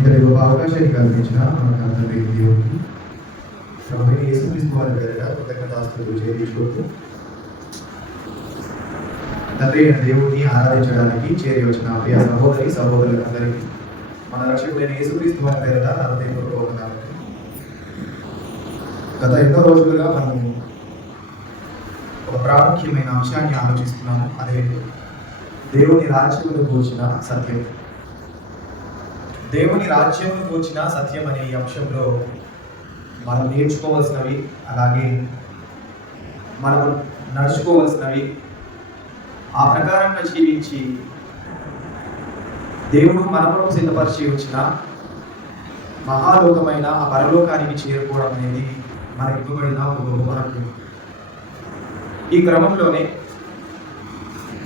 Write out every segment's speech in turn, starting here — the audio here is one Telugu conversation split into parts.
ఇంతటి గొప్ప అవకాశాన్ని కల్పించిన మన తండ్రి దేవుడికి ప్రభు యేసుక్రీస్తు వారి పేరిట కృతజ్ఞతాస్తుతులు చెల్లించుకుంటూ తండ్రి అయిన దేవుడిని ఆరాధించడానికి చేరి వచ్చిన ప్రియ సహోదరి సహోదరులందరికీ మన రక్షకుడైన యేసుక్రీస్తు వారి పేరిట నా హృదయపూర్వక వందనాలు. గత ఎన్నో రోజులుగా మనము ఒక ప్రాముఖ్యమైన అంశాన్ని ఆలోచిస్తున్నాము. అదే దేవుని రాజ్యమును గూర్చిన సత్యం. దేవుని రాజ్యమును గూర్చిన సత్యం అనే ఈ అంశంలో మనం నేర్చుకోవాల్సినవి, అలాగే మనం నడుచుకోవాల్సినవి, ఆ ప్రకారంగా జీవించి దేవుడు మన కొరకు సిద్ధపరిచి వచ్చిన మహాలోకమైన ఆ పరలోకానికి చేరుకోవడం అనేది మనకి ఇవ్వబడిన ఒక గొప్ప హక్కు. ఈ క్రమంలోనే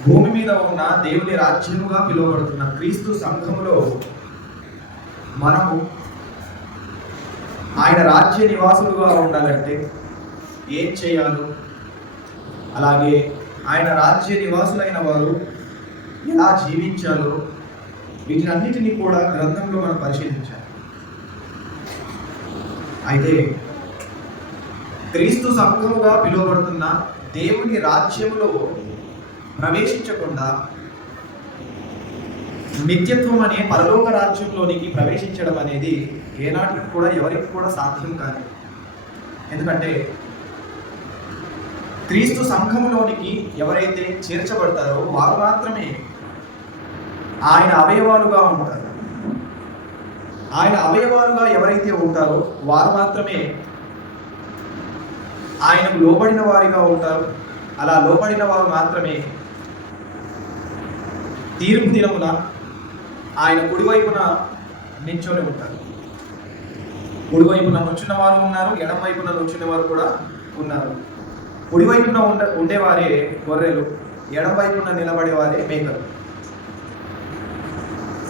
భూమి మీద ఉన్న దేవుని రాజ్యముగా పిలువబడుతున్న క్రీస్తు సంఘములో మనము ఆయన రాజ్య నివాసులుగా ఉండాలంటే ఏం చేయాలో, అలాగే ఆయన రాజ్య నివాసులైన వారు ఎలా జీవించాలో, వీటినన్నిటినీ కూడా గ్రంథంలో మనం పరిశీలించాలి. అయితే క్రీస్తు సంఘముగా పిలువబడుతున్న దేవుని రాజ్యములో ప్రవేశించకుండా నిత్యత్వం అనే పరలోక రాజ్యంలోనికి ప్రవేశించడం అనేది ఏనాటికి కూడా ఎవరికి కూడా సాధ్యం కాదు. ఎందుకంటే క్రీస్తు సంఘములోనికి ఎవరైతే చేర్చబడతారో వారు మాత్రమే ఆయన అవయవాలుగా ఉంటారు. ఆయన అవయవాలుగా ఎవరైతే ఉంటారో వారు మాత్రమే ఆయనకు లోబడిన వారిగా ఉంటారు. అలా లోబడిన వారు మాత్రమే తీర్పు దినమున ఆయన కుడివైపున నించొని ఉంటారు. కుడివైపున నుంచున్న వారు ఉన్నారు, ఎడమ వైపున నుంచున్న వారు కూడా ఉన్నారు. కుడివైపున ఉండేవారే గొర్రెలు, ఎడమ వైపున నిలబడేవారే మేకలు.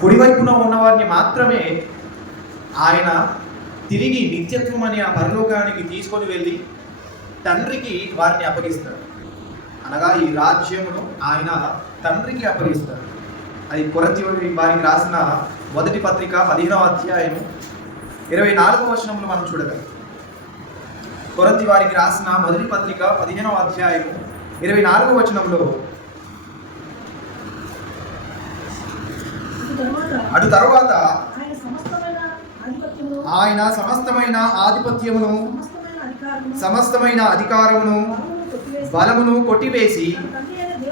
కుడివైపున ఉన్నవారిని మాత్రమే ఆయన తిరిగి నిత్యత్వం అనే ఆ పరలోకానికి తీసుకొని వెళ్ళి తండ్రికి వారిని అప్పగిస్తాడు. అనగా ఈ రాజ్యమును ఆయన తండ్రికి అప్పగిస్తాడు. అది కొరింథీ వారికి రాసిన మొదటి పత్రిక 15వ అధ్యాయం 24వ వచనంలో మనం చూడగలం. కొరింథీ వారికి రాసిన మొదటి పత్రిక 15వ అధ్యాయం 24వ వచనంలో అటు తరువాత ఆయన సమస్తమైన ఆధిపత్యమును, సమస్తమైన అధికారమును, బలమును కొట్టివేసి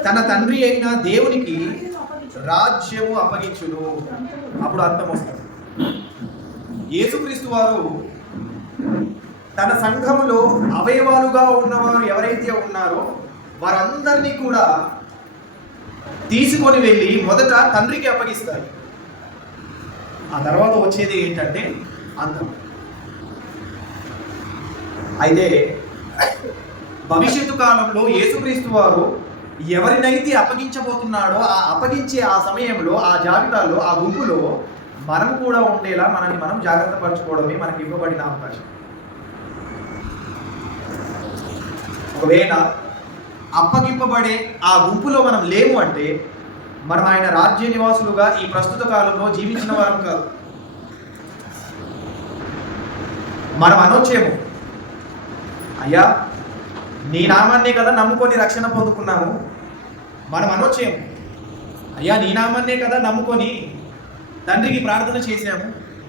తన తండ్రి అయిన దేవునికి రాజ్యము అప్పగించును. అప్పుడు అర్థం వస్తుంది. యేసుక్రీస్తు వారు తన సంఘములో అవయవాలుగా ఉన్నవారు ఎవరైతే ఉన్నారో వారందరినీ కూడా తీసుకొని వెళ్ళి మొదట తండ్రికి అప్పగిస్తారు. ఆ తర్వాత వచ్చేది ఏంటంటే అంతం. అయితే భవిష్యత్తు కాలంలో యేసుక్రీస్తు వారు ఎవరినైతే అప్పగించబోతున్నాడో ఆ అప్పగించే ఆ సమయంలో, ఆ జాబితాలో, ఆ గుంపులో మనం కూడా ఉండేలా మనల్ని మనం జాగ్రత్త పరచుకోవడమే మనకి ఇవ్వబడిన అవకాశం. ఒకవేళ అప్పగింపబడే ఆ గుంపులో మనం లేము అంటే మనం ఆయన రాజ్య నివాసులుగా ఈ ప్రస్తుత కాలంలో జీవించిన వారం కాదు. మనం అనొచ్చేమో, అయ్యా నీ నామాన్నే కదా నమ్ముకొని రక్షణ పొందుకున్నాము. మనం అనొచ్చేమో, అయ్యా నీ నామాన్నే కదా నమ్ముకొని తండ్రికి ప్రార్థన చేశాము.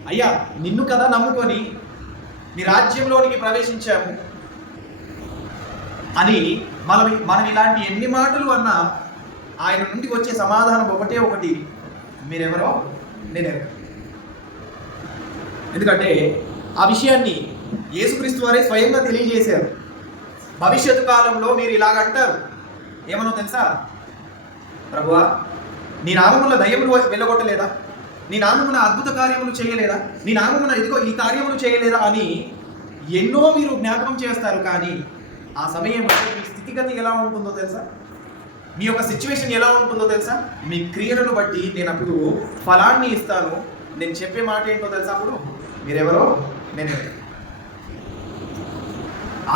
అయ్యా నిన్ను కదా నమ్ముకొని నీ రాజ్యంలోనికి ప్రవేశించాము అని మనం ఇలాంటి ఎన్ని మాటలు అన్నా ఆయన నుండి వచ్చే సమాధానం ఒకటే ఒకటి, మీరెవరో నేనెవరో. ఎందుకంటే ఆ విషయాన్ని యేసుక్రీస్తు వారే స్వయంగా తెలియజేశారు. భవిష్యత్తు కాలంలో మీరు ఇలాగంటారు, ఏమనో తెలుసా? ప్రభువా నీ నామమున దయ్యములు వెళ్ళగొట్టలేదా? నీ నామమున అద్భుత కార్యములు చేయలేదా? నీ నామమున ఇదిగో ఈ కార్యములు చేయలేదా అని ఎన్నో మీరు జ్ఞాపకం చేస్తారు. కానీ ఆ సమయంలో మీ స్థితిగతి ఎలా ఉంటుందో తెలుసా? మీ యొక్క సిచ్యువేషన్ ఎలా ఉంటుందో తెలుసా? మీ క్రియలను బట్టి నేను అప్పుడు ఫలాన్ని ఇస్తాను. నేను చెప్పే మాట ఏంటో తెలుసా? అప్పుడు మీరెవరో నేనెవరో.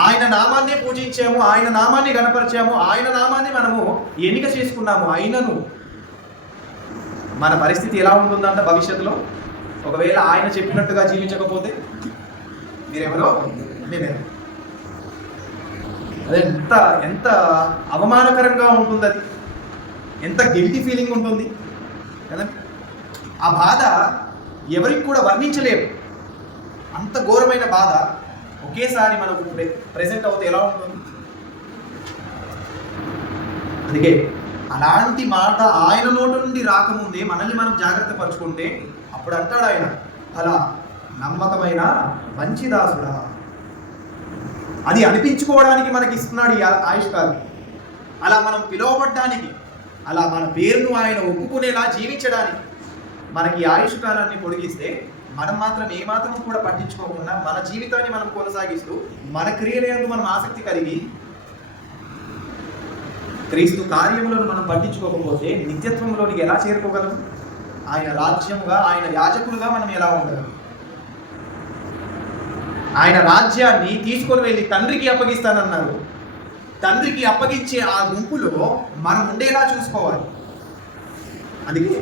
ఆయన నామాన్నే పూజించాము, ఆయన నామాన్ని గణపరిచాము, ఆయన నామాన్ని మనము ఎన్నిక చేసుకున్నాము. అయినను మన పరిస్థితి ఎలా ఉంటుందంట భవిష్యత్తులో? ఒకవేళ ఆయన చెప్పినట్టుగా జీవించకపోతే మీరెవరో మేమెవరో. అది ఎంత ఎంత అవమానకరంగా ఉంటుంది, అది ఎంత గిల్టీ ఫీలింగ్ ఉంటుంది కదా. ఆ బాధ ఎవరికి కూడా వర్ణించలేము. అంత ఘోరమైన బాధ ఒకేసారి మనకు ప్రెజెంట్ అవుతే ఎలా ఉంటుంది. అందుకే అలాంటి మాట ఆయన నోటి నుండి రాకముందే మనల్ని మనం జాగ్రత్త పరుచుకుంటే అప్పుడు అంటాడు ఆయన, అలా నమ్మకమైన మంచి దాసుడా. అది అనిపించుకోవడానికి మనకి ఇస్తున్నాడు ఈ ఆయుష్కాలం. అలా మనం పిలువబడ్డానికి, అలా మన పేరును ఆయన ఒప్పుకునేలా జీవించడానికి మనకి ఆయుష్కాలాన్ని పొడిగిస్తే మనం మాత్రం ఏమాత్రం కూడా పట్టించుకోకుండా మన జీవితాన్ని మనం కొనసాగిస్తూ మన క్రియలందు మనం ఆసక్తి కలిగి క్రీస్తు కార్యములను మనం పట్టించుకోకపోతే నిత్యత్వంలోనికి ఎలా చేరుకోగలం? ఆయన రాజ్యముగా, ఆయన యాజకులుగా మనం ఎలా ఉండగలం? ఆయన రాజ్యాన్ని తీసుకొని వెళ్ళి తండ్రికి అప్పగిస్తానన్నారు. తండ్రికి అప్పగించే ఆ గుంపులో మనం ఉండేలా చూసుకోవాలి. అందుకే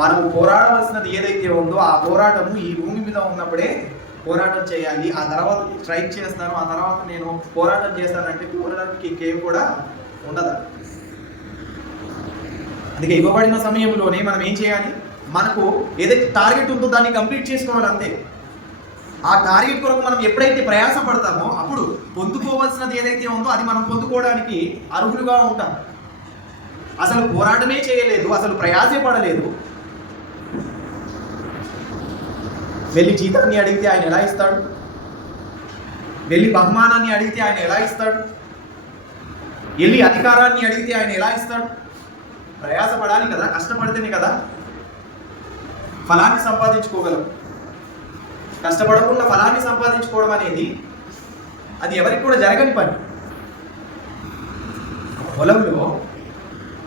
మనం పోరాడవలసినది ఏదైతే ఉందో ఆ పోరాటము ఈ భూమి మీద ఉన్నప్పుడే పోరాటం చేయాలి. ఆ తర్వాత స్ట్రైక్ చేస్తాను, ఆ తర్వాత నేను పోరాటం చేస్తానంటే పోరాటానికి ఇంకేం కూడా ఉండదు. అందుకే ఇవ్వబడిన సమయంలోనే మనం ఏం చేయాలి? మనకు ఏదైతే టార్గెట్ ఉందో దాన్ని కంప్లీట్ చేసుకోవాలి అంతే. ఆ టార్గెట్ కొరకు మనం ఎప్పుడైతే ప్రయాస పడతామో అప్పుడు పొందుకోవాల్సినది ఏదైతే ఉందో అది మనం పొందుకోవడానికి అర్హులుగా ఉంటాం. అసలు పోరాటమే చేయలేదు, అసలు ప్రయాసే పడలేదు, వెళ్ళి జీతాన్ని అడిగితే ఆయన ఎలా ఇస్తాడు? వెళ్ళి బహుమానాన్ని అడిగితే ఆయన ఎలా ఇస్తాడు? వెళ్ళి అధికారాన్ని అడిగితే ఆయన ఎలా ఇస్తాడు? ప్రయాస పడాలి కదా, కష్టపడితేనే కదా ఫలాన్ని సంపాదించుకోగలం. కష్టపడకుండా ఫలాన్ని సంపాదించుకోవడం అనేది అది ఎవరికి కూడా జరగని పని. పొలంలో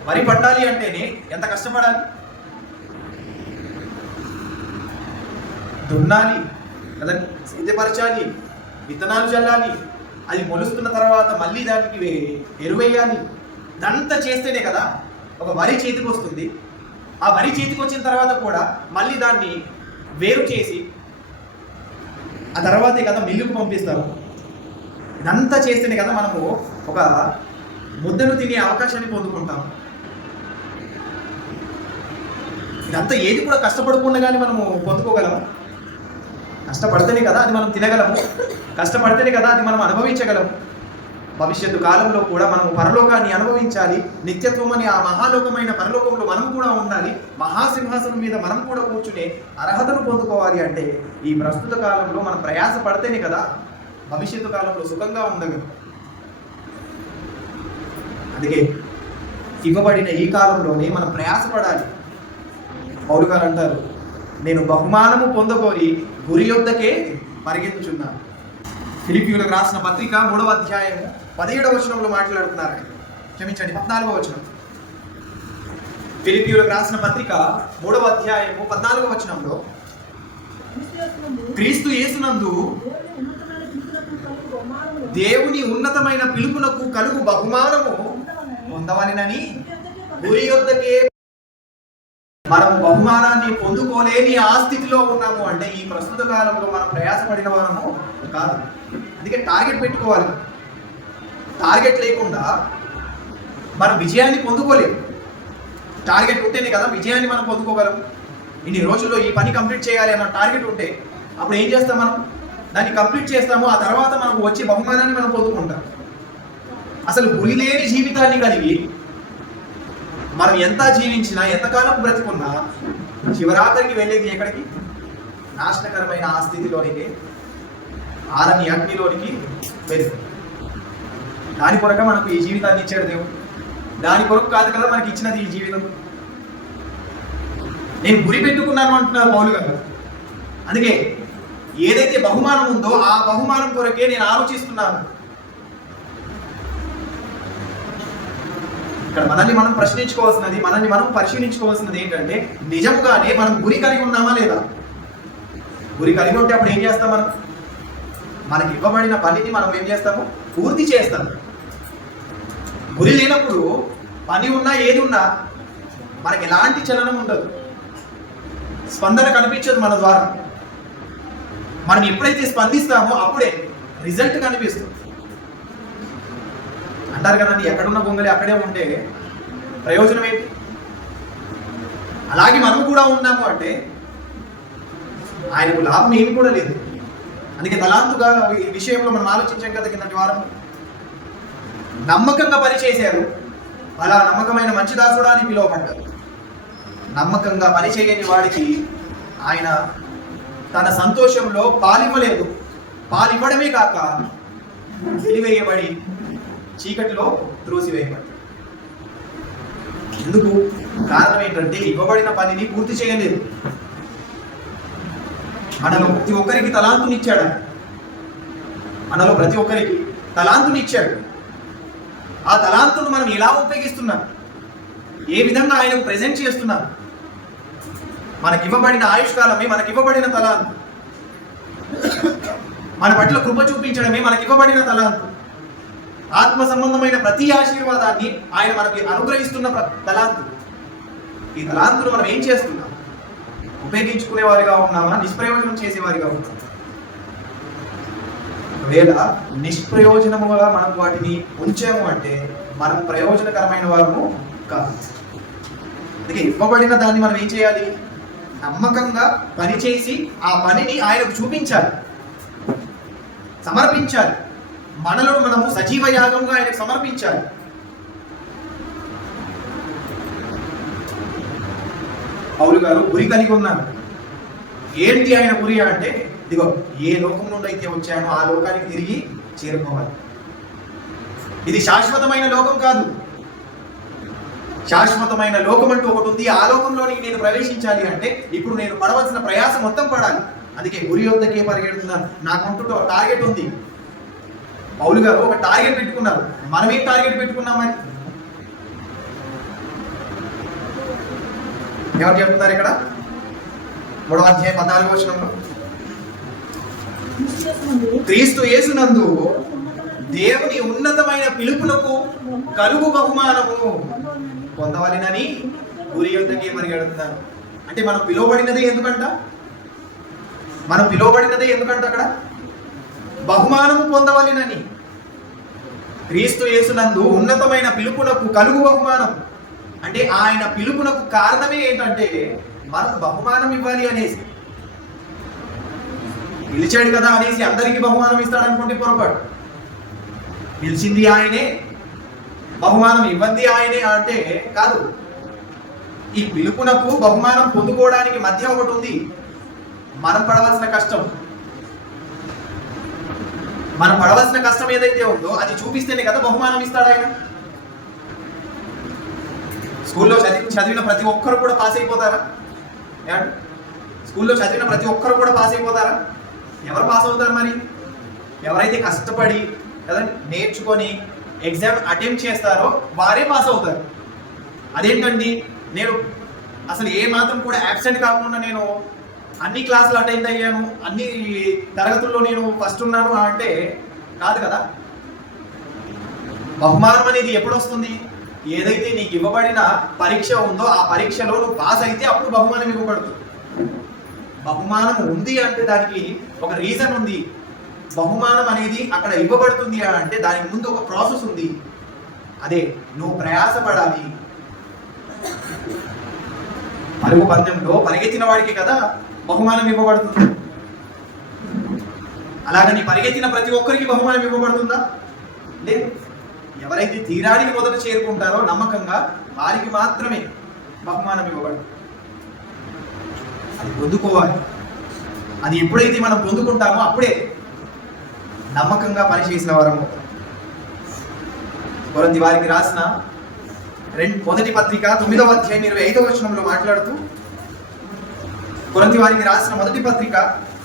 వరి పండాలి అంటేనే ఎంత కష్టపడాలి? దున్నాలి కదా, సిద్ధపరచాలి, విత్తనాలు చల్లాలి, అది మొలుస్తున్న తర్వాత మళ్ళీ దానికి ఎరువేయాలి. ఇదంతా చేస్తేనే కదా ఒక వరి చేతికి వస్తుంది. ఆ వరి చేతికి వచ్చిన తర్వాత కూడా మళ్ళీ దాన్ని వేరు చేసి ఆ తర్వాతే కదా మిల్లుకు పంపిస్తారు. ఇదంతా చేస్తేనే కదా మనము ఒక ముద్దను తినే అవకాశాన్ని పొందుకుంటాం. ఇదంతా ఏది కూడా కష్టపడకుండా కానీ మనము పొందుకోగలము. కష్టపడితేనే కదా అది మనం తినగలము, కష్టపడితేనే కదా అది మనం అనుభవించగలము. భవిష్యత్తు కాలంలో కూడా మనము పరలోకాన్ని అనుభవించాలి. నిత్యత్వం అని ఆ మహాలోకమైన పరలోకంలో మనం కూడా ఉండాలి. మహాసింహాసనం మీద మనం కూడా కూర్చునే అర్హతను పొందుకోవాలి అంటే ఈ ప్రస్తుత కాలంలో మనం ప్రయాస పడితేనే కదా భవిష్యత్తు కాలంలో సుఖంగా ఉండగలం. అందుకే ఇవ్వబడిన ఈ కాలంలోనే మనం ప్రయాసపడాలి. పౌలు గారు అంటారు, నేను బహుమానము పొందకోరి గురి యొద్దకే పరిగెత్తుచున్నాను. ఫిలిప్పీయులకు రాసిన పత్రిక 3వ అధ్యాయము 17వ వచనంలో మాట్లాడుతున్నారు. క్షమించండి, 14వ వచనం. ఫిలిప్పీయులకు రాసిన పత్రిక 3వ అధ్యాయము 14వ వచనంలో క్రీస్తు యేసునందు దేవుని ఉన్నతమైన పిలుపునకు కలుగు బహుమానము పొందవలెనని గురి యొద్దకే. మనం బహుమానాన్ని పొందుకోలేని ఆ స్థితిలో ఉన్నాము అంటే ఈ ప్రస్తుత కాలంలో మనం ప్రయాసపడిన వారము కాదు. అందుకే టార్గెట్ పెట్టుకోవాలి. టార్గెట్ లేకుండా మనం విజయాన్ని పొందుకోలేము. టార్గెట్ ఉంటేనే కదా విజయాన్ని మనం పొందుకోగలం. ఇన్ని రోజుల్లో ఈ పని కంప్లీట్ చేయాలి అన్న టార్గెట్ ఉంటే అప్పుడు ఏం చేస్తాం? మనం దాన్ని కంప్లీట్ చేస్తాము. ఆ తర్వాత మనకు వచ్చే బహుమానాన్ని మనం పొందుకుంటాం. అసలు గురి లేని జీవితాన్ని కలిగి మనం ఎంత జీవించినా, ఎంతకాలం బ్రతుకున్నా చివరాఖరికి వెళ్ళేది ఎక్కడికి? నాశనకరమైన ఆ స్థితిలోనికి, ఆరని అగ్నిలోనికి వెళ్తుంది. దాని కొరక మనకు ఈ జీవితాన్ని ఇచ్చాడు దేవుడు. దాని కొరకు కాదు కదా మనకి ఇచ్చినది ఈ జీవితం. నేను గురి పెట్టుకున్నాను అంటున్నారు పౌలు గారు. అందుకే ఏదైతే బహుమానం ఉందో ఆ బహుమానం కొరకే నేను ఆలోచిస్తున్నాను. ఇక్కడ మనల్ని మనం ప్రశ్నించుకోవాల్సినది, మనల్ని మనం పరిశీలించుకోవాల్సినది ఏంటంటే నిజంగానే మనం గురి కలిగి ఉన్నామా లేదా? గురి కలిగి ఉంటే అప్పుడు ఏం చేస్తాం? మనకి ఇవ్వబడిన పనిని మనం ఏం చేస్తాము? పూర్తి చేస్తాం. గురి లేనప్పుడు పని ఉన్నా ఏది ఉన్నా మనకి ఎలాంటి చలనం ఉండదు. స్పందన కనిపించదు మన ద్వారా. మనం ఎప్పుడైతే స్పందిస్తామో అప్పుడే రిజల్ట్ కనిపిస్తుంది. అంటారు కదండి, ఎక్కడున్న గొంగలి అక్కడే ఉంటే ప్రయోజనం ఏంటి? అలాగే మనం కూడా ఉన్నాము అంటే ఆయనకు లాభం ఏమి కూడా లేదు. అందుకే తలాంతుగా ఈ విషయంలో మనం ఆలోచించాం కదా కిందటి వారం. నమ్మకంగా పనిచేశారు, అలా నమ్మకమైన మంచి దాసుడా అని పిలువబడ్డారు. నమ్మకంగా పనిచేయని వాడికి ఆయన తన సంతోషంలో పాలివ్వలేదు. పాలివ్వడమే కాక వెలివేయబడి చీకటిలో త్రోసివేయబడి. ఎందుకు? కారణం ఏంటంటే ఇవ్వబడిన పనిని పూర్తి చేయలేదు. మనలో ప్రతి ఒక్కరికి తలాంతునిచ్చాడు. మనలో ప్రతి ఒక్కరికి తలాంతునిచ్చాడు. ఆ తలాంతును మనం ఎలా ఉపయోగిస్తున్నాం, ఏ విధంగా ఆయనకు ప్రెజెంట్ చేస్తున్నాం? మనకివ్వబడిన ఆయుష్కాలమే మనకివ్వబడిన తలాంతు. మన పట్ల కృప చూపించడమే మనకివ్వబడిన తలాంతు. ఆత్మ సంబంధమైన ప్రతి ఆశీర్వాదాన్ని ఆయన మనకి అనుగ్రహిస్తున్న తలాంతు. ఈ తలాంతును మనం ఏం చేస్తున్నాం? ఉపయోగించుకునే వారిగా ఉన్నామా, నిష్ప్రయోజనం చేసేవారిగా ఉన్నామా? ఒకవేళ నిష్ప్రయోజనముగా మనం వాటిని ఉంచాము అంటే మనం ప్రయోజనకరమైన వారము కాదు. అందుకే ఇవ్వబడిన దాన్ని మనం ఏం చేయాలి? నమ్మకంగా పనిచేసి ఆ పనిని ఆయనకు చూపించాలి, సమర్పించాలి. మనలో మనము సజీవ యాగంగా ఆయనకు సమర్పించాలి. పౌలు గారు గురి కలిగి ఉన్నారు. ఏంటి ఆయన గురి అంటే, ఇదిగో ఏ లోకం నుండి అయితే వచ్చానో ఆ లోకానికి తిరిగి చేరుకోవాలి. ఇది శాశ్వతమైన లోకం కాదు. శాశ్వతమైన లోకం అంటూ ఒకటి ఉంది. ఆ లోకంలోనికి నేను ప్రవేశించాలి అంటే ఇప్పుడు నేను పడవలసిన ప్రయాసం మొత్తం పడాలి. అందుకే గురి యొద్దకే పరిగెడుతున్నాను. నాకంటూ టార్గెట్ ఉంది. పౌలు గారు ఒక టార్గెట్ పెట్టుకున్నారు. మనం ఏం టార్గెట్ పెట్టుకున్నాం? మరి ఎవరు చెప్తున్నారు ఇక్కడ? 3వ అధ్యాయం 14వ వచనంలో, క్రీస్తు యేసునందు దేవుని ఉన్నతమైన పిలుపునకు కలుగు బహుమానము పొందవలెనని గురి యొద్దకే పరిగెడుతున్నారు. అంటే మనం పిలువబడినదే ఎందుకంట? మనం పిలువబడినదే ఎందుకంట? అక్కడ బహుమానము పొందవలెనని. క్రీస్తు యేసునందు ఉన్నతమైన పిలుపునకు కలుగు బహుమానం అంటే ఆయన పిలుపునకు కారణమే ఏంటంటే మనకు బహుమానం ఇవ్వాలి అనేసి. పిలిచాడు కదా అనేసి అందరికీ బహుమానం ఇస్తాడనుకుంటే పొరపాటు. పిలిచింది ఆయనే, బహుమానం ఇవ్వండి ఆయనే అంటే కాదు. ఈ పిలుపునకు బహుమానం పొందుకోవడానికి మధ్య ఒకటి ఉంది. మనం పడవలసిన కష్టం. మనం పడవలసిన కష్టం ఏదైతే ఉందో అది చూపిస్తేనే కదా బహుమానం ఇస్తాడు ఆయన. స్కూల్లో చదివిన ప్రతి ఒక్కరు కూడా పాస్ అయిపోతారా? స్కూల్లో చదివిన ప్రతి ఒక్కరు కూడా పాస్ అయిపోతారా? ఎవరు పాస్ అవుతారు? మరి ఎవరైతే కష్టపడి కదా నేర్చుకొని ఎగ్జామ్ అటెంప్ట్ చేస్తారో వారే పాస్ అవుతారు. అదేంటండి, నేను అసలు ఏ మాత్రం కూడా యాబ్సెంట్ కాకుండా నేను అన్ని క్లాసులు అటెండ్ అయ్యాను, అన్ని తరగతుల్లో నేను ఫస్ట్ ఉన్నాను అంటే కాదు కదా. బహుమానం అనేది ఎప్పుడు వస్తుంది? ఏదైతే నీకు ఇవ్వబడిన పరీక్ష ఉందో ఆ పరీక్షలో నువ్వు పాస్ అయితే అప్పుడు బహుమానం ఇవ్వబడుతుంది. బహుమానం ఉంది అంటే దానికి ఒక రీజన్ ఉంది. బహుమానం అనేది అక్కడ ఇవ్వబడుతుంది అంటే దానికి ముందు ఒక ప్రాసెస్ ఉంది. అదే నువ్వు ప్రయాసపడాలి. పరుగు పందెంలో పరిగెత్తిన వాడికి కదా బహుమానం ఇవ్వబడుతుంది. అలాగని పరిగెత్తిన ప్రతి ఒక్కరికి బహుమానం ఇవ్వబడుతుందా? లేదు. ఎవరైతే తీరానికి మొదట చేరుకుంటారో నమ్మకంగా వారికి మాత్రమే బహుమానం ఇవ్వబడుతుంది. అది పొందుకోవాలి. అది ఎప్పుడైతే మనం పొందుకుంటామో అప్పుడే నమ్మకంగా పనిచేసిన వారము. కొరింథీ వారికి రాసిన మొదటి పత్రిక 9వ అధ్యాయం 25వ వచనంలో మాట్లాడుతూ, కొరింథీ వారికి రాసిన మొదటి పత్రిక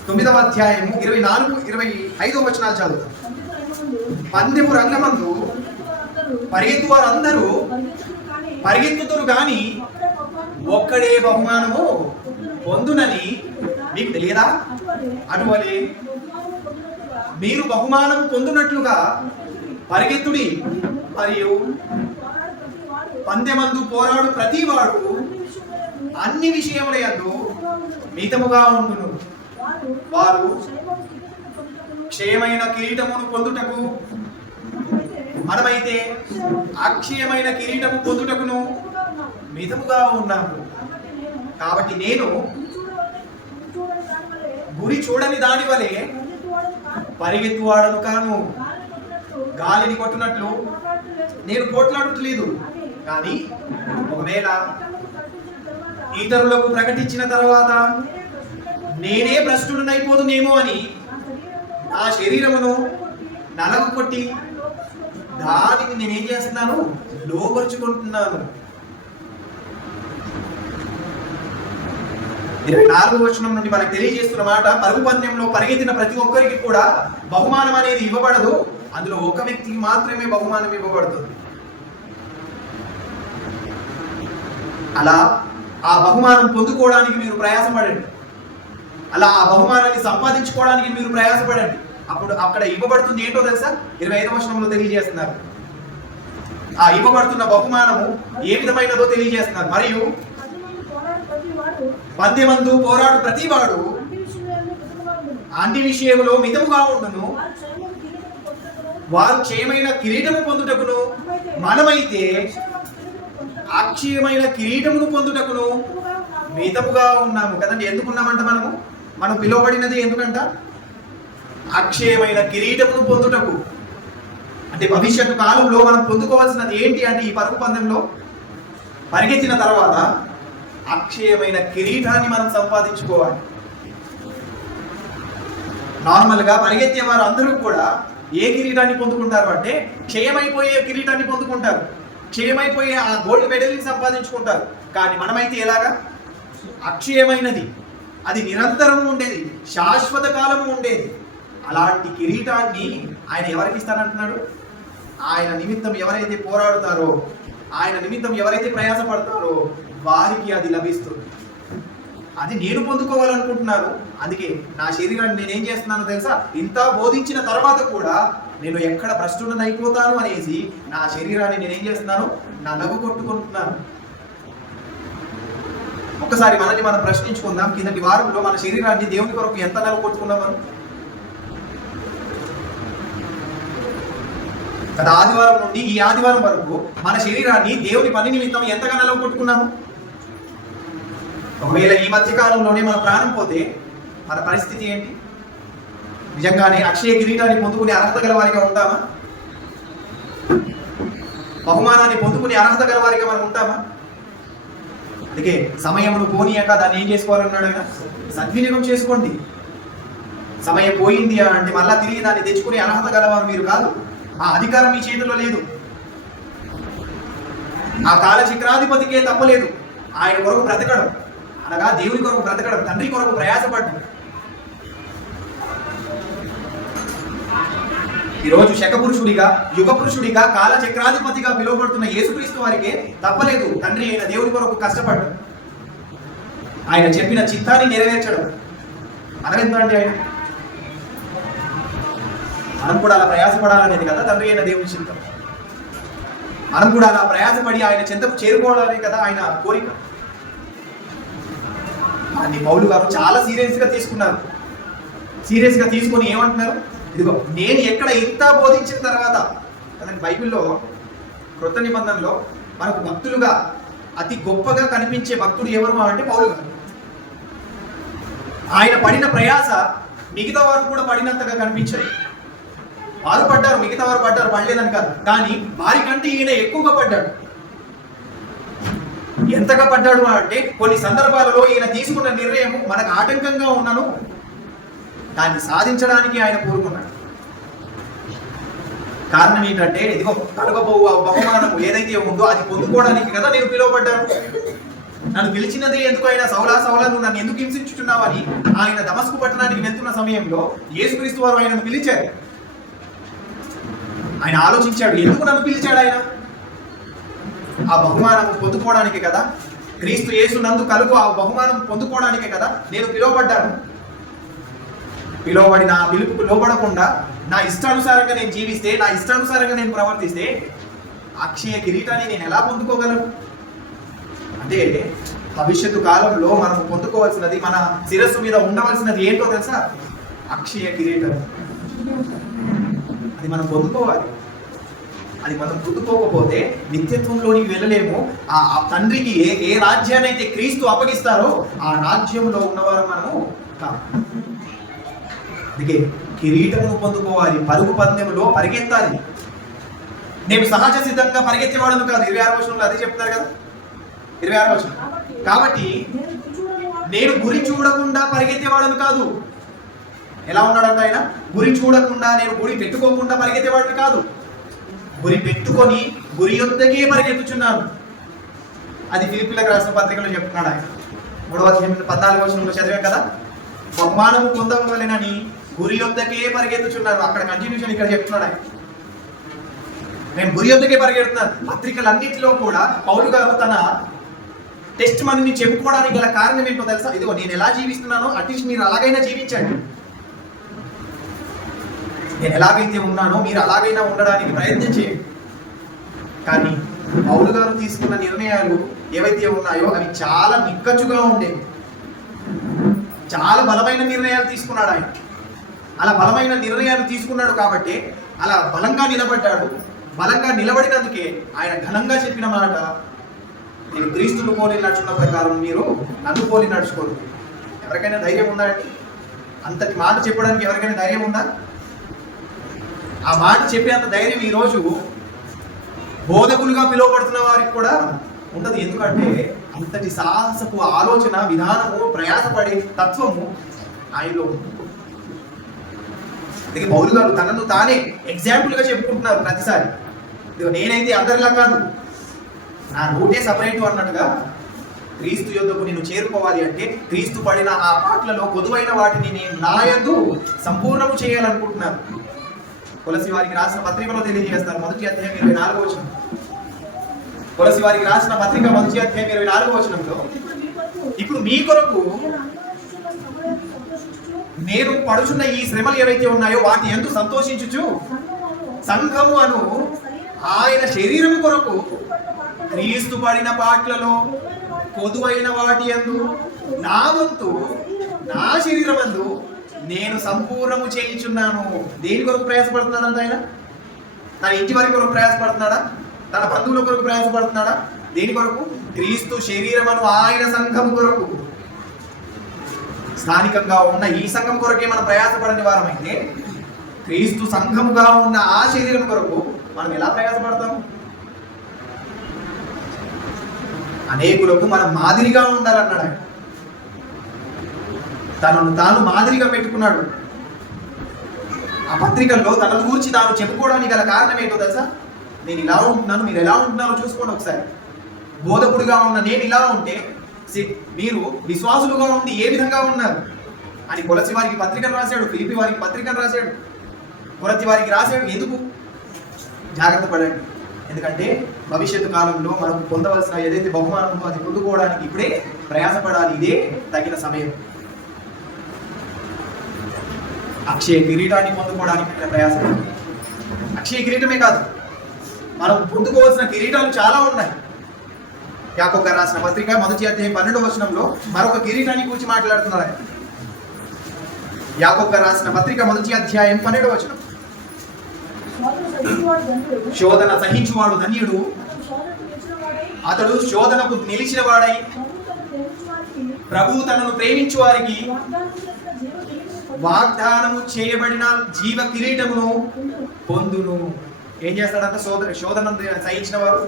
9వ అధ్యాయము 24-25వ వచనాలు చదువుతాం. పందెము రంగమందు పరిగెత్తు వారందరూ పరిగెత్తుతురు కానీ ఒక్కడే బహుమానము పొందునని మీకు తెలియదా? అటువలే మీరు బహుమానము పొందునట్లుగా పరిగెత్తుడి, మరియు పందెమందు పోరాడు ప్రతివాడు అన్ని విషయముల యందు మితముగా ఉండును. వారు క్షయమైన కిరీటమును పొందుటకు, మనమైతే అక్షయమైన కిరీటము పొందుటకును మితముగా ఉన్నాము. కాబట్టి నేను గురి చూడని దాని వలె పరిగెత్తువాడను కాను. గాలిని కొట్టునట్లు నేను పోట్లాడట్లేదు. కానీ ఒకవేళ ఇతరులకు ప్రకటించిన తర్వాత నేనే భ్రష్టుడనైపోదునేమో అని నా శరీరమును నలగు కొట్టి దానికి నేనేం చేస్తున్నాను? లోపరుచుకుంటున్నాను. 24వ వచనం నుండి మనకు తెలియజేస్తున్న మాట, పరుగు పందెంలో పరిగెత్తిన ప్రతి ఒక్కరికి కూడా బహుమానం అనేది ఇవ్వబడదు. అందులో ఒక వ్యక్తికి మాత్రమే బహుమానం ఇవ్వబడుతుంది. అలా ఆ బహుమానం పొందుకోవడానికి మీరు ప్రయాసపడండి. అలా ఆ బహుమానాన్ని సంపాదించుకోవడానికి మీరు ప్రయాసపడండి. అప్పుడు అక్కడ ఇవ్వబడుతుంది ఏంటో తెలుసా? 25వ వచనంలో తెలియజేస్తున్నారు. ఆ ఇవ్వబడుతున్న బహుమానము ఏ విధమైనదో తెలియజేస్తున్నారు. మరియు పందెమందు పోరాడు ప్రతివాడు అన్ని విషయంలో మితముగా ఉండును. వారు క్షయమైన కిరీటము పొందుటకును, మనమైతే అక్షయమైన కిరీటమును పొందుటకును మితముగా ఉన్నాము. కదండి, ఎందుకున్నామంట? మనం పిలువబడినది ఎందుకంట? అక్షయమైన కిరీటమును పొందుటకు. అంటే భవిష్యత్తు కాలంలో మనం పొందుకోవాల్సినది ఏంటి అంటే, ఈ పరుగు పందెంలో పరిగెత్తిన తర్వాత అక్షయమైన కిరీటాన్ని మనం సంపాదించుకోవాలి. నార్మల్గా పరిగెత్తే వారు అందరూ కూడా ఏ కిరీటాన్ని పొందుకుంటారు అంటే, క్షయమైపోయే కిరీటాన్ని పొందుకుంటారు. క్షయమైపోయే ఆ గోల్డ్ మెడల్ని సంపాదించుకుంటారు. కానీ మనమైతే ఎలాగా? అక్షయమైనది, అది నిరంతరం ఉండేది, శాశ్వత కాలము ఉండేది. అలాంటి కిరీటాన్ని ఆయన ఎవరికి ఇస్తానంటున్నాడు? ఆయన నిమిత్తం ఎవరైతే పోరాడుతారో, ఆయన నిమిత్తం ఎవరైతే ప్రయాసపడతారో వారికి అది లభిస్తుంది. అది నేను పొందుకోవాలనుకుంటున్నాను. అందుకే నా శరీరాన్ని నేనేం చేస్తున్నానో తెలుసా? ఇంత బోధించిన తర్వాత కూడా నేను ఎక్కడ భ్రష్టుడని అయిపోతాను అనేసి నా శరీరాన్ని నేనేం చేస్తున్నాను? నలుగు కొట్టుకుంటున్నాను. ఒక్కసారి మనల్ని మనం ప్రశ్నించుకుందాం. కిందటి వారంలో మన శరీరాన్ని దేవుని కొరకు ఎంత నలుగు కొట్టుకున్నాం మనం? గత ఆదివారం నుండి ఈ ఆదివారం వరకు మన శరీరాన్ని దేవుని పని నిమిత్తం ఎంతగా నలుగు కొట్టుకున్నాము? ఒకవేళ ఈ మధ్య కాలంలోనే మన ప్రాణం పోతే మన పరిస్థితి ఏంటి? నిజంగానే అక్షయ కిరీటాన్ని పొందుకునే అర్హత గల వారిగా ఉంటామా? బహుమానాన్ని పొందుకునే అర్హత గల వారిగా మనం ఉంటామా? అందుకే సమయమును పోనీయక దాన్ని ఏం చేసుకోవాలన్నాడు ఆయన? సద్వినియోగం చేసుకోండి. సమయం పోయింది అంటే మళ్ళా తిరిగి దాన్ని తెచ్చుకునే అర్హత గలవారు మీరు కాదు. ఆ అధికారం మీ చేతిలో లేదు. ఆ కాల చక్రాధిపతికే తప్పలేదు ఆయన కొరకు బ్రతకడం, అనగా దేవుని కొరకు బ్రతకడం, తండ్రి కొరకు ప్రయాసపడడం. ఈరోజు శకపురుషుడిగా, యుగ పురుషుడిగా, కాల చక్రాధిపతిగా పిలువబడుతున్న యేసుక్రీస్తు వారికి తప్పలేదు తండ్రి అయిన దేవుని కొరకు కష్టపడడం, ఆయన చెప్పిన చిత్తాన్ని నెరవేర్చడం. మనమెంత అంటే మనం కూడా అలా ప్రయాసపడాలనేది కదా తండ్రి అయిన దేవుని చింత. మనం కూడా అలా ప్రయాసపడి ఆయన చింతకు చేరుకోవాలనే కదా ఆయన కోరిక. దాన్ని పౌలు గారు చాలా సీరియస్గా తీసుకున్నారు. సీరియస్గా తీసుకొని ఏమంటున్నారు? ఇదిగో నేను ఎక్కడ ఇంత బోధించిన తర్వాత, కదండి బైబిల్లో క్రొత్త నిబంధనలో మనకు భక్తులుగా అతి గొప్పగా కనిపించే భక్తుడు ఎవరు అంటే పౌలు గారు. ఆయన పడిన ప్రయాస మిగతా వారు కూడా పడినంతగా కనిపించారు. వారు పడ్డారు, మిగతా వారు పడ్డారు, పడలేదని కాదు. కానీ వారికంటే ఈయన ఎక్కువగా పడ్డాడు. ఎంతగా పడ్డాడు అంటే కొన్ని సందర్భాలలో ఈయన తీసుకున్న నిర్ణయం మనకు ఆటంకంగా ఉన్నను దాన్ని సాధించడానికి ఆయన కోరుకున్నాడు. కారణం ఏంటంటే, ఇదిగో కనుగబో బహుమానం ఏదైతే ఉందో అది పొందుకోవడానికి కదా నేను పిలువబడ్డాను. నన్ను పిలిచినదే ఎందుకు అయినా సౌలా నువ్వు నన్ను ఎందుకు హింసించుచున్నావు అని ఆయన దమస్కు పట్టణానికి వెళ్తున్న సమయంలో యేసుక్రీస్తు వారు ఆయనను పిలిచారు. ఆయన ఆలోచించాడు, ఎందుకు నన్ను పిలిచాడు ఆయన? ఆ బహుమానం పొందుకోవడానికే కదా, క్రీస్తు యేసు నందు కలుగు ఆ బహుమానం పొందుకోవడానికే కదా నేను పిలువబడ్డాను. పిలువబడి నా పిలుపుకు లోబడకుండా నా ఇష్టానుసారంగా నేను జీవిస్తే, నా ఇష్టానుసారంగా నేను ప్రవర్తిస్తే అక్షయ కిరీటాన్ని నేను ఎలా పొందుకోగలను? అంటే భవిష్యత్తు కాలంలో మనం పొందుకోవాల్సినది, మన శిరస్సు మీద ఉండవలసినది ఏంటో తెలుసా? అక్షయ కిరీటం. అది మనం పొందుకోవాలి. అది మనం పొందుకోకపోతే నిత్యత్వంలోనికి వెళ్ళలేము. ఆ తండ్రికి ఏ రాజ్యాన్ని అయితే క్రీస్తు అప్పగిస్తారో ఆ రాజ్యంలో ఉన్నవారు మనము కాదు. అందుకే కిరీటమును పొందుకోవాలి. పరుగు పందెంలో పరిగెత్తాలి. నేను సహజ సిద్ధంగా పరిగెత్తేవాడను కాదు. 26వ వచనంలో అదే చెప్తున్నారు కదా, 26వ వచనం. కాబట్టి నేను గురి చూడకుండా పరిగెత్తేవాడను కాదు. ఎలా ఉన్నాడంట ఆయన? గురి చూడకుండా, నేను గురి పెట్టుకోకుండా పరిగెత్తేవాడిని కాదు. గురి పెట్టుకొని గురి యొద్దకే పరిగెత్తుచున్నాను. అది ఫిలిప్పీలకు రాసిన పత్రికలో చెప్తున్నాడు ఆయన. 3వ అధ్యాయం 14వ వచనంలో చదివాం కదా, బహుమానము పొందవలెనని గురి యొద్దకే పరిగెత్తుచున్నాను. అక్కడ కంటిన్యూషన్ ఇక్కడ చెప్తున్నాడు ఆయన. నేను గురి యొద్దకే పరిగెడుతున్నాను. పత్రికలన్నింటిలో కూడా పౌలు గారు తన టెస్ట్ మనీని చెప్పుకోవడానికి గల కారణం ఏంటో తెలుసా? ఇదిగో నేను ఎలా జీవిస్తున్నానో అట్లీస్ట్ మీరు అలాగైనా జీవించండి. నేను ఎలాగైతే ఉన్నానో మీరు అలాగైనా ఉండడానికి ప్రయత్నం చేయండి. కానీ పౌలు గారు తీసుకున్న నిర్ణయాలు ఏవైతే ఉన్నాయో అవి చాలా నిక్కచ్చుగా ఉండేవి. చాలా బలమైన నిర్ణయాలు తీసుకున్నాడు ఆయన. అలా బలమైన నిర్ణయాలు తీసుకున్నాడు కాబట్టి అలా బలంగా నిలబడ్డాడు. బలంగా నిలబడినందుకే ఆయన ఘనంగా చెప్పిన మాట, నేను క్రీస్తును పోలి నడుచున్న ప్రకారం మీరు నన్ను పోలి నడుచుకోరు. ఎవరికైనా ధైర్యం ఉందా అండి? అంతటి మాట చెప్పడానికి ఎవరికైనా ధైర్యం ఉందా? ఆ మాట చెప్పేంత ధైర్యం ఈరోజు బోధకులుగా పిలువబడుతున్న వారికి కూడా ఉండదు. ఎందుకంటే అంతటి సాహసపు ఆలోచన విధానము, ప్రయాసపడే తత్వము ఆయనలో ఉంది. అందుకే పౌలు గారు తనను తానే ఎగ్జాంపుల్గా చెప్పుకుంటున్నారు ప్రతిసారి. నేనైతే అందరిలా కాదు, నా రూటే సపరేట్ అన్నట్టుగా క్రీస్తు యొద్దకు నేను చేరుకోవాలి అంటే క్రీస్తు పడిన ఆ పాటలలో కొదువైన వాటిని నేను నా యందు సంపూర్ణము చేయాలనుకుంటున్నాను. కొలసి వారికి రాసిన పత్రికలో తెలియజేస్తారు. 1వ అధ్యాయం 24వ వచనం. కొలసి వారికి రాసిన పత్రిక 1వ అధ్యాయం 24వ వచనంలో, ఇప్పుడు మీ కొరకు నేను పడుచున్న ఈ శ్రమలు ఏవైతే ఉన్నాయో వాటి యందు సంతోషించుచు సంఘము అను ఆయన శరీరము కొరకు క్రీస్తు పడిన పాటలలో కొదువైన వాటి యందు నా వంతు, నా శరీరమందు నేను సంపూర్ణము చేయించున్నాను. దేని కొరకు ప్రయాసపడుతున్నాడంట ఆయన? తన ఇంటి వారి కొరకు ప్రయాసపడుతున్నాడా? తన బంధువుల కొరకు ప్రయాసపడుతున్నాడా? దేని కొరకు? క్రీస్తు శరీరమును ఆయన సంఘం కొరకు. స్థానికంగా ఉన్న ఈ సంఘం కొరకే మనం ప్రయాసపడని వారమైతే క్రీస్తు సంఘముగా ఉన్న ఆ శరీరం కొరకు మనం ఎలా ప్రయాసపడతాము? అనేకులకు మనం మాదిరిగా ఉండాలన్నాడు ఆయన. తనను తాను మాదిరిగా పెట్టుకున్నాడు. ఆ పత్రికల్లో తనను గురించి తాను చెప్పుకోవడానికి గల కారణం ఏంటో తెలుసా? నేను ఇలా ఉంటున్నాను, మీరు ఎలా ఉంటున్నారో చూసుకోండి ఒకసారి. బోధకుడిగా ఉన్న నేను ఇలా ఉంటే మీరు విశ్వాసులుగా ఉండి ఏ విధంగా ఉన్నారు అని కొలసి వారికి పత్రికను రాశాడు, ఫిలిప్పీ వారికి పత్రికను రాశాడు, కొరతి వారికి రాశాడు. ఎందుకు? జాగ్రత్త పడండి. ఎందుకంటే భవిష్యత్తు కాలంలో మనం పొందవలసిన ఏదైతే బహుమానం ఉందో అది పొందుకోవడానికి ఇప్పుడే ప్రయాసపడాలి. ఇదే తగిన సమయం. అక్షయ కిరీటాన్ని పొందుకోవడానికి ప్రయాసపడాలి. అక్షయ కిరీటమే కాదు, మనం పొందుకోవాల్సిన కిరీటాలు చాలా ఉన్నాయి. యాకోబు గారు రాసిన పత్రిక 1వ అధ్యాయం 12వ వచనంలో మరొక కిరీటాన్ని గురించి మాట్లాడుతున్నారు ఆయన. యాకోబు గారు రాసిన పత్రిక 1వ అధ్యాయం 12వ వచనం, శోధన సహించువాడు ధన్యుడు, అతడు శోధనకు నిలిచిన వాడై ప్రభువు తనను ప్రేమించు వారికి వాగ్దానము చేయబడిన జీవ కిరీటమును పొందును. ఏం చేస్తాడంట? శోధన సహించిన వారు,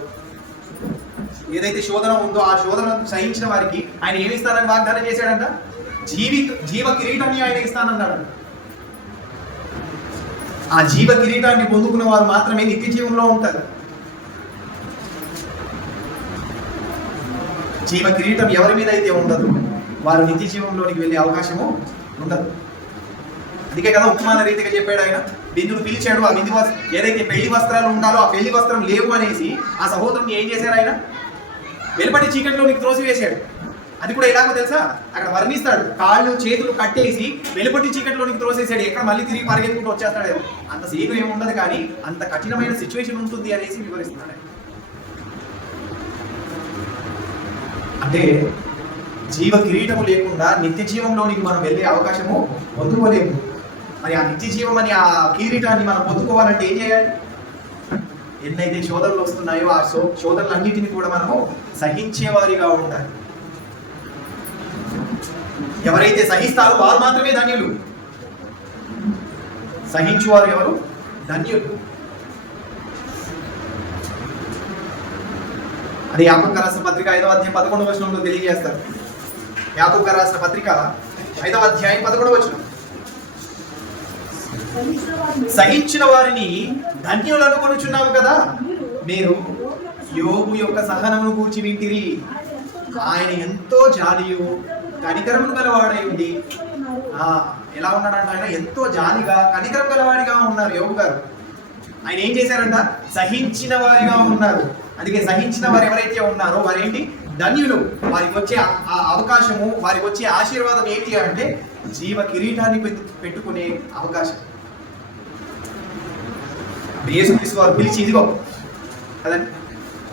ఏదైతే శోధన ఉందో ఆ శోధన సహించిన వారికి ఆయన ఏమి ఇస్తానని వాగ్దానం చేశాడంట? జీవ కిరీటాన్ని ఆయన ఇస్తానన్నాడు. ఆ జీవ కిరీటాన్ని పొందుకున్న వారు మాత్రమే నిత్య జీవంలో ఉంటారు. జీవ కిరీటం ఎవరి మీద అయితే ఉండదు వారు నిత్య జీవంలోనికి వెళ్ళే అవకాశము ఉండదు. అందుకే కదా ఉపమాన రీతిగా చెప్పాడు ఆయన. బిందును పిలిచాడు. ఆ బిందు ఏదైతే పెళ్లి వస్త్రాలు ఉండాలో ఆ పెళ్లి వస్త్రం లేవు అనేసి ఆ సహోదరుని ఏం చేశారు? ఆయన వెలుపటి చీకటిలోనికి త్రోసివేశాడు. అది కూడా ఎలాగో తెలుసా? అక్కడ వర్ణిస్తాడు. కాళ్ళు చేతులు కట్టేసి వెలుపటి చీకటిలోనికి త్రోసేసాడు. ఎక్కడ మళ్ళీ తిరిగి పరిగెత్తుకుంటూ వచ్చేస్తాడు. అంత సీను ఏమి ఉండదు, కానీ అంత కఠినమైన సిచ్యువేషన్ ఉంటుంది అనేసి వివరిస్తున్నాడు. అంటే జీవ కిరీటము లేకుండా నిత్య జీవంలోనికి మనం వెళ్ళే అవకాశము పొందుకోలేము. మరి ఆ నిత్య జీవం అని ఆ కిరీటాన్ని మనం పొందుకోవాలంటే ఏం చేయాలి? ఎన్నైతే శోధనలు వస్తున్నాయో ఆ శోధనలన్నిటిని కూడా మనము సహించేవారిగా ఉండాలి. ఎవరైతే సహిస్తారో వారు మాత్రమే ధన్యులు. సహించువారు ఎవరు? ధన్యులు. అది యాకోబు రాసిన పత్రిక 5వ అధ్యాయం 11వ వచనంలో తెలియజేస్తారు. యాకోబు రాసిన పత్రిక 5వ అధ్యాయం 11వ వచనం, సహించిన వారిని ధన్యులు అనుకొనుచున్నాము కదా, మీరు యోబు యొక్క సహనమును గూర్చి వింటిరి. ఆయన ఎంతో జాలియు కనికరము గలవాడై ఉండి, ఎలా ఉన్నాడంట? ఆయన ఎంతో జాలిగా కనికరం గలవాడిగా ఉన్నారు యోబు గారు. ఆయన ఏం చేశారంట? సహించిన వారిగా ఉన్నారు. అందుకే సహించిన వారు ఎవరైతే ఉన్నారో వారేంటి? ధన్యులు. వారికి వచ్చే ఆ అవకాశము, వారికి వచ్చే ఆశీర్వాదం ఏంటి అంటే జీవ కిరీటాన్ని పెట్టుకునే అవకాశం. యేసుక్రీస్తు వారు పిలిచి ఇదిగో కదండి,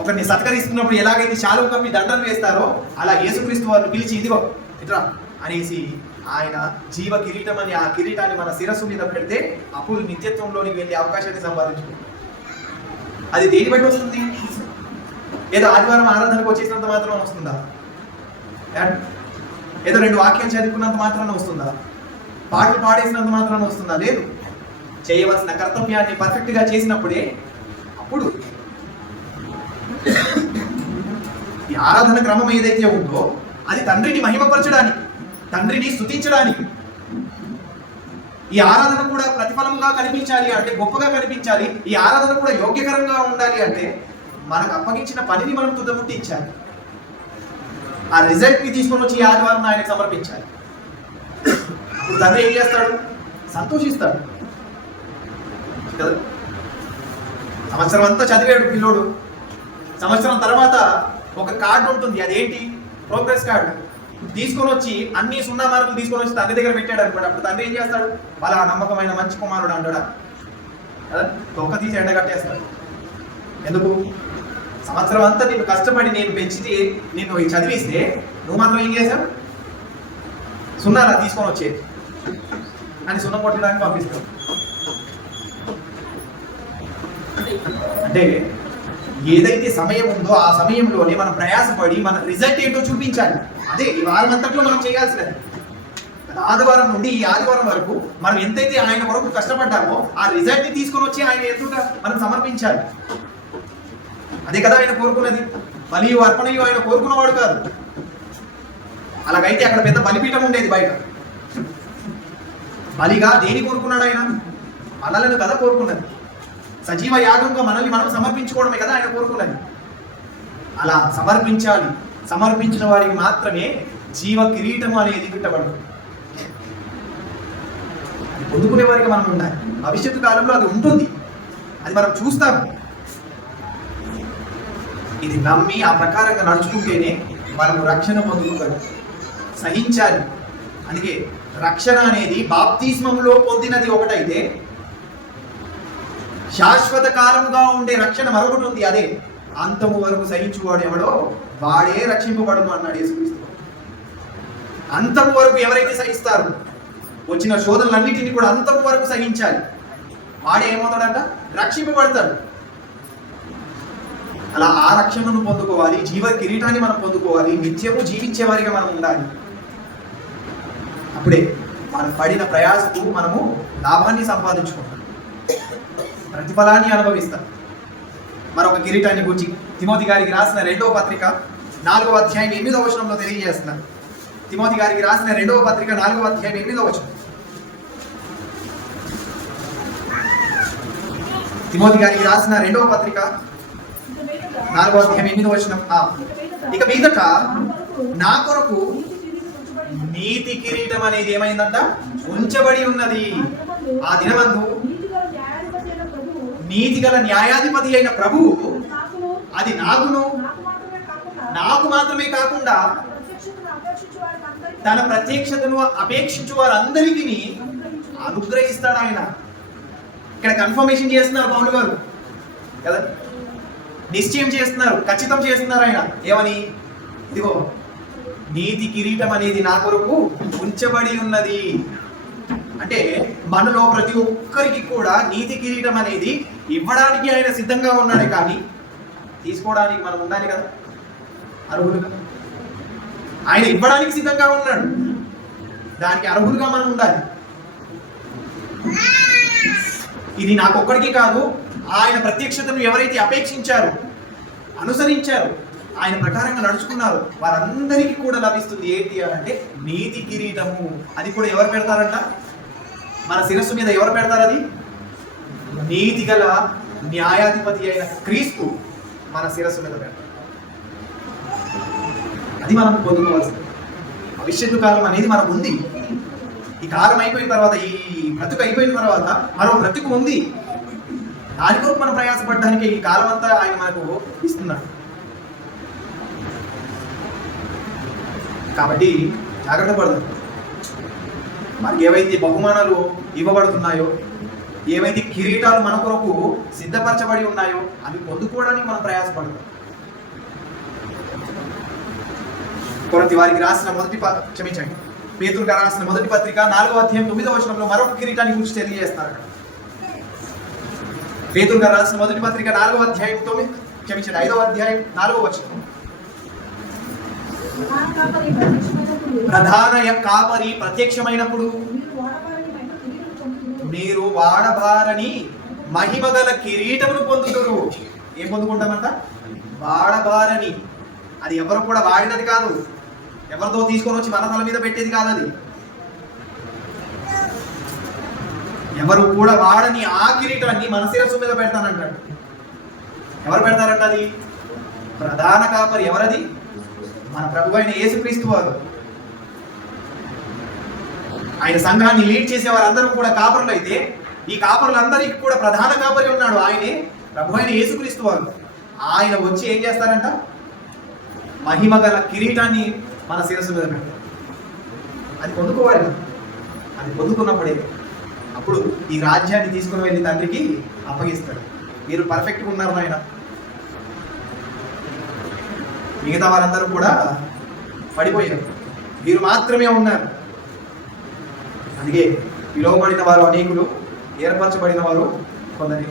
ఒకరిని సత్కరిస్తున్నప్పుడు ఎలాగైతే శాలువ కప్పి దండలు వేస్తారో అలా యేసుక్రీస్తు వారిని పిలిచి ఇదిగో ఇట్రా అనేసి ఆయన జీవ కిరీటం అని ఆ కిరీటాన్ని మన శిరస్సు మీద పెడితే అప్పుడు నిత్యత్వంలోనికి వెళ్ళే అవకాశాన్ని సంపాదించుకుంటాం. అది దేని బట్టి వస్తుంది? ఏదో ఆదివారం ఆరాధనకు వచ్చేసినంత మాత్రం వస్తుందా? ఏదో 2 వాక్యాలు చదువుకున్నంత మాత్రాన వస్తుందా? పాటలు పాడేసినంత మాత్రాన వస్తుందా? లేదు. చేయవలసిన కర్తవ్యాన్ని పర్ఫెక్ట్ గా చేసినప్పుడే అప్పుడు ఈ ఆరాధన క్రమం ఏదైతే ఉందో అది తండ్రిని మహిమపరచడానికి, తండ్రిని స్తుతించడానికి. ఈ ఆరాధన కూడా ప్రతిఫలంగా కనిపించాలి అంటే, గొప్పగా కనిపించాలి, ఈ ఆరాధన కూడా యోగ్యకరంగా ఉండాలి అంటే మనకు అప్పగించిన పనిని మనం తుదముట్టించాలి. ఆ రిజల్ట్ ని తీసుకొని వచ్చి ఈ ఆదివారం ఆయనకు సమర్పించాలి. అప్పుడు తండ్రి ఏం చేస్తాడు? సంతోషిస్తాడు కదా. సంవత్సరం అంతా చదివాడు పిల్లోడు, సంవత్సరం తర్వాత ఒక కార్డు ఉంటుంది, అదేంటి? ప్రోగ్రెస్ కార్డు తీసుకొని వచ్చి అన్ని 0 మార్కులు తీసుకొని వచ్చి తండ్రి దగ్గర పెట్టాడు అనుకోండి. అప్పుడు తండ్రి ఏం చేస్తాడు? వాళ్ళ నమ్మకమైన మంచి కుమారుడు అంటాడా? తొక్క తీసి ఎండగట్టేస్తాడు. ఎందుకు? సంవత్సరం అంతా నేను కష్టపడి నేను పెంచితే నేను చదివిస్తే నువ్వు మాత్రం ఏం చేశావు? 0 తీసుకొని వచ్చేది అని 0 కొట్టడానికి పంపిస్తావు. అంటే ఏదైతే సమయం ఉందో ఆ సమయంలోనే మనం ప్రయాసపడి మన రిజల్ట్ ఏంటో చూపించాలి. అదే ఈ వారం అంతట్లో మనం చేయాల్సినది. ఆదివారం నుండి ఈ ఆదివారం వరకు మనం ఎంతైతే ఆయన వరకు కష్టపడ్డామో ఆ రిజల్ట్ ని తీసుకొని వచ్చి ఆయన ఎదుట మనం సమర్పించాలి. అదే కదా ఆయన కోరుకున్నది. బలియు అర్పణయు ఆయన కోరుకున్నవాడు కాదు. అలాగైతే అక్కడ పెద్ద బలిపీఠం ఉండేది బయట. బలిగా దేని కోరుకున్నాడు ఆయన? మనలను కదా కోరుకున్నది. సజీవ యాగంగా మనల్ని మనం సమర్పించుకోవడమే కదా ఆయన కోరుకున్నది. అలా సమర్పించాలి. సమర్పించిన వారికి మాత్రమే జీవ కిరీటం అనేది గిట్టబడదు. అది పొందుకునే వారికి మనం ఉండాలి. భవిష్యత్తు కాలంలో అది ఉంటుంది, అది మనం చూస్తాము. ఇది నమ్మి ఆ ప్రకారంగా నడుచుకుంటేనే మనము రక్షణ పొందుకోగలం. సహించాలి. అందుకే రక్షణ అనేది బాప్తిస్మంలో పొందినది ఒకటైతే శాశ్వత కాలముగా ఉండే రక్షణ మరొకటి ఉంది. అదే అంతము వరకు సహించువాడు ఎవడో వాడే రక్షింపబడము అన్నాడు యేసుక్రీస్తు. అంతము వరకు ఎవరైతే సహిస్తారో వచ్చిన శోధనలన్నిటిని కూడా అంతము వరకు సహించాలి. వాడే ఏమవుతాడంట? రక్షింపబడతాడు. అలా ఆ రక్షణను పొందుకోవాలి. జీవ కిరీటాన్ని మనం పొందుకోవాలి. నిత్యము జీవించే వారిగా మనం ఉండాలి. అప్పుడే మనం పడిన ప్రయాసకు మనము లాభాన్ని సంపాదించుకుంటాం, ప్రతిఫలాన్ని అనుభవిస్తాం. మరొక కిరీటాన్ని గురించి తిమోతి గారికి రాసిన 2వ పత్రిక 4వ అధ్యాయం 8వ వచనంలో తెలియజేస్తున్నారు. తిమోతి గారికి రాసిన 2వ పత్రిక 4వ అధ్యాయం 8వ వచనం. తిమోతి గారికి రాసిన 2వ పత్రిక 4వ అధ్యాయం 8వ వచనం. ఇక మీదట నా కొరకు నీతి కిరీటం అనేది ఏమైందంట? ఉంచబడి ఉన్నది. ఆ దినమందు నీతి గల న్యాయాధిపతి అయిన ప్రభువు అది నాకు మాత్రమే కాకుండా తన ప్రత్యక్షతను అపేక్షించు వారందరికీ అనుగ్రహిస్తాడు ఆయన. ఇక్కడ కన్ఫర్మేషన్ చేస్తున్నారు పౌలు గారు కదా, నిశ్చయం చేస్తున్నారు, ఖచ్చితం చేస్తున్నారు ఆయన. ఏమని? ఇదిగో నీతి కిరీటం అనేది నా కొరకు ఉంచబడి ఉన్నది. అంటే మనలో ప్రతి ఒక్కరికి కూడా నీతి కిరీటం అనేది ఇవ్వడానికి ఆయన సిద్ధంగా ఉన్నాడే, కానీ తీసుకోవడానికి మనం ఉండాలి కదా, అర్హులుగా. ఆయన ఇవ్వడానికి సిద్ధంగా ఉన్నాడు, దానికి అర్హులుగా మనం ఉండాలి. ఇది నాకొక్కడికి కాదు, ఆయన ప్రత్యక్షతను ఎవరైతే అపేక్షించారో, అనుసరించారో, ఆయన ప్రకారంగా నడుచుకున్నారు, వారందరికీ కూడా లభిస్తుంది. ఏంటి అంటే నీతి కిరీటము. అది కూడా ఎవరు పెడతారంట? మన శిరస్సు మీద ఎవరు పెడతారు? అది నీతి గల న్యాయాధిపతి అయిన క్రీస్తు మన శిరస్సు మీద పెడతారు. అది మనం పొందుకోవాల్సింది. భవిష్యత్తు కాలం అనేది మనకు ఉంది. ఈ కాలం అయిపోయిన తర్వాత, ఈ బ్రతుకు అయిపోయిన తర్వాత మరో బ్రతుకు ఉంది. దాని కొరకు మనం ప్రయాసపడడానికి ఈ కాలం అంతా ఆయన మనకు ఇస్తున్నాడు. కాబట్టి జాగ్రత్త పడదాం. మనకి ఏవైతే బహుమానాలు ఇవ్వబడుతున్నాయో, ఏవైతే కిరీటాలు మన కొరకు సిద్ధపరచబడి ఉన్నాయో అవి పొందుకోవడానికి మనం ప్రయాసపడదాం. కొరింథీ వారికి రాసిన పేతురుకు రాసిన మొదటి పత్రిక 4వ అధ్యాయం 9వ వచనంలో మరొక కిరీటాన్ని గురించి తెలియజేస్తారు. అక్కడ పేతురుకు రాసిన మొదటి పత్రిక 4వ అధ్యాయం 5వ అధ్యాయం 4వ వచనం. ప్రధాన కాపరి ప్రత్యక్షమైనప్పుడు మీరు వాడబారని మహిమగల కిరీటమును పొందుతారు. ఏం పొందుకుంటామంట? వాడబారని. అది ఎవరు కూడా వాడినది కాదు, ఎవరితో తీసుకొని వచ్చి మన తల మీద పెట్టేది కాదు. అది ఎవరు కూడా వాడని ఆ కిరీటాన్ని మన శిరస్సు మీద పెడతానంటాడు. ఎవరు పెడతారంట? అది ప్రధాన కాపరి. ఎవరది? మన ప్రభు అయిన యేసుక్రీస్తు వారు. ఆయన సంఘాన్ని లీడ్ చేసే వారందరూ కూడా కాపరులు అయితే, ఈ కాపరులందరికీ కూడా ప్రధాన కాపరి ఉన్నాడు, ఆయనే ప్రభు అయిన యేసుక్రీస్తు వారు. ఆయన వచ్చి ఏం చేస్తారంట? మహిమ గల కిరీటాన్ని మన శిరస్సు మీద పెడతారు. అది పొందుకోవాలి. అది పొందుకున్నప్పుడే అప్పుడు ఈ రాజ్యాన్ని తీసుకుని వెళ్ళి తండ్రికి అప్పగిస్తాడు. మీరు పర్ఫెక్ట్గా ఉన్నారు నాయన, మిగతా వారందరూ కూడా పడిపోయారు, మీరు మాత్రమే ఉన్నారు. అందుకే పిలువబడిన వారు అనేకులు, ఏర్పరచబడిన వారు కొందరి.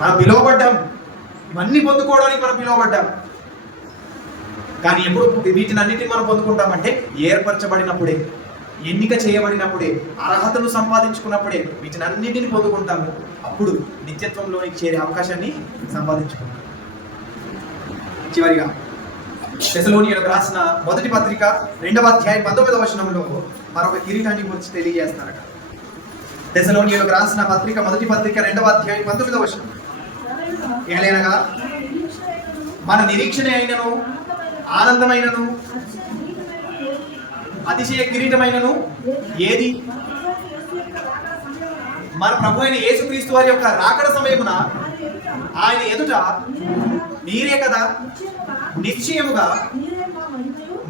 మనం పిలువబడ్డాం, ఇవన్నీ పొందుకోవడానికి మనం పిలువబడ్డాం. కానీ ఎప్పుడు వీటిని అన్నిటిని మనం పొందుకుంటామంటే ఏర్పరచబడినప్పుడే, ఎన్నిక చేయబడినప్పుడే, అర్హతను సంపాదించుకున్నప్పుడే వీటిని అన్నిటిని పొందుకుంటాము. అప్పుడు నిత్యత్వంలోనికి చేరే అవకాశాన్ని సంపాదించుకుంటాం. చివరిగా తెస్సలోనియులకు రాసిన మొదటి పత్రిక 2వ అధ్యాయం 19వ వచనంలో మరొక కిరీటాన్ని గురించి తెలియజేస్తారట. తెస్సలోనియులకు రాసిన మొదటి పత్రిక 2వ అధ్యాయం 19వ వచనం. ఏలైనగా మన నిరీక్షణ అయినను, ఆనందమైనను, అతిశయ కిరీటమైనను ఏది? మన ప్రభు అయిన యేసుక్రీస్తు వారి యొక్క రాకడ సమయమున ఆయన ఎదుట మీరే కదా, నిశ్చయముగా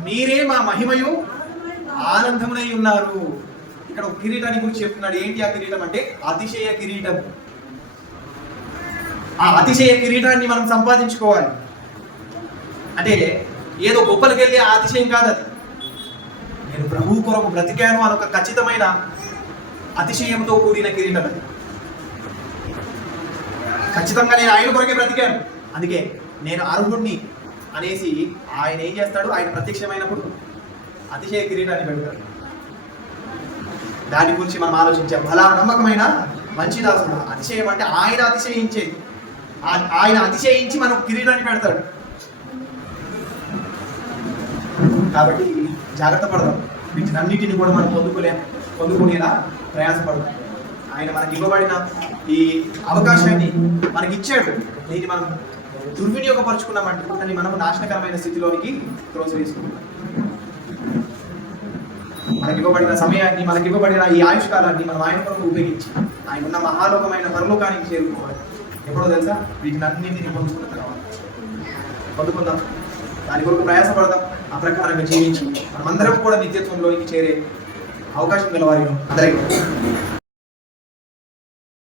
మీరే మా మహిమయు ఆనందమునై ఉన్నారు. ఇక్కడ ఒక కిరీటాన్ని గురించి చెప్తున్నాడు. ఏంటి ఆ కిరీటం అంటే? అతిశయ కిరీటం. ఆ అతిశయ కిరీటాన్ని మనం సంపాదించుకోవాలి. అంటే ఏదో గొప్పలకి వెళ్ళి ఆ అతిశయం కాదు. అది నేను ప్రభువు కొరకు బ్రతికాను అని ఒక ఖచ్చితమైన అతిశయంతో కూడిన కిరీటం. అది ఖచ్చితంగా నేను ఆయన కొరకే బ్రతికాను, అందుకే నేను అర్హుడిని అనేసి ఆయన ఏం చేస్తాడు? ఆయన ప్రత్యక్షమైనప్పుడు అతిశయ కిరీటాన్ని పెడతాడు. దాని గురించి మనం ఆలోచించాం. అలా నమ్మకమైన మంచి దాసుడు. అతిశయం అంటే ఆయన అతిశయించేది. ఆయన అతిశయించి మనకు కిరీటాన్ని పెడతాడు. కాబట్టి జాగ్రత్త పడదాం. వీటినన్నిటిని కూడా మనం పొందుకునేలా ప్రయాసపడదాం. ఆయన మనకి ఇవ్వబడిన ఈ అవకాశాన్ని మనకి ఇచ్చాడు. దీన్ని మనం దుర్వినియోగపరుచుకున్నామంటే దాన్ని మనం నాశనకరమైన స్థితిలోనికి త్రోసివేసుకుంటాం. మనకి ఇవ్వబడిన సమయాన్ని, మనకి ఇవ్వబడిన ఈ ఆయుష్కాలాన్ని మనం ఆయన కొరకు ఉపయోగించి ఆయన ఉన్న మహాలోకమైన పరలోకానికి చేరుకోవాలి. ఎప్పుడో తెలుసా? వీటినన్నింటినీ పొందుకున్న తర్వాత పొందుకుందాం. దాని కొరకు ప్రయాసపడదాం. ఆ ప్రకారంగా జీవించి మనమందరం కూడా నిత్యత్వంలోకి చేరే అవకాశం గలవారి అందరికీ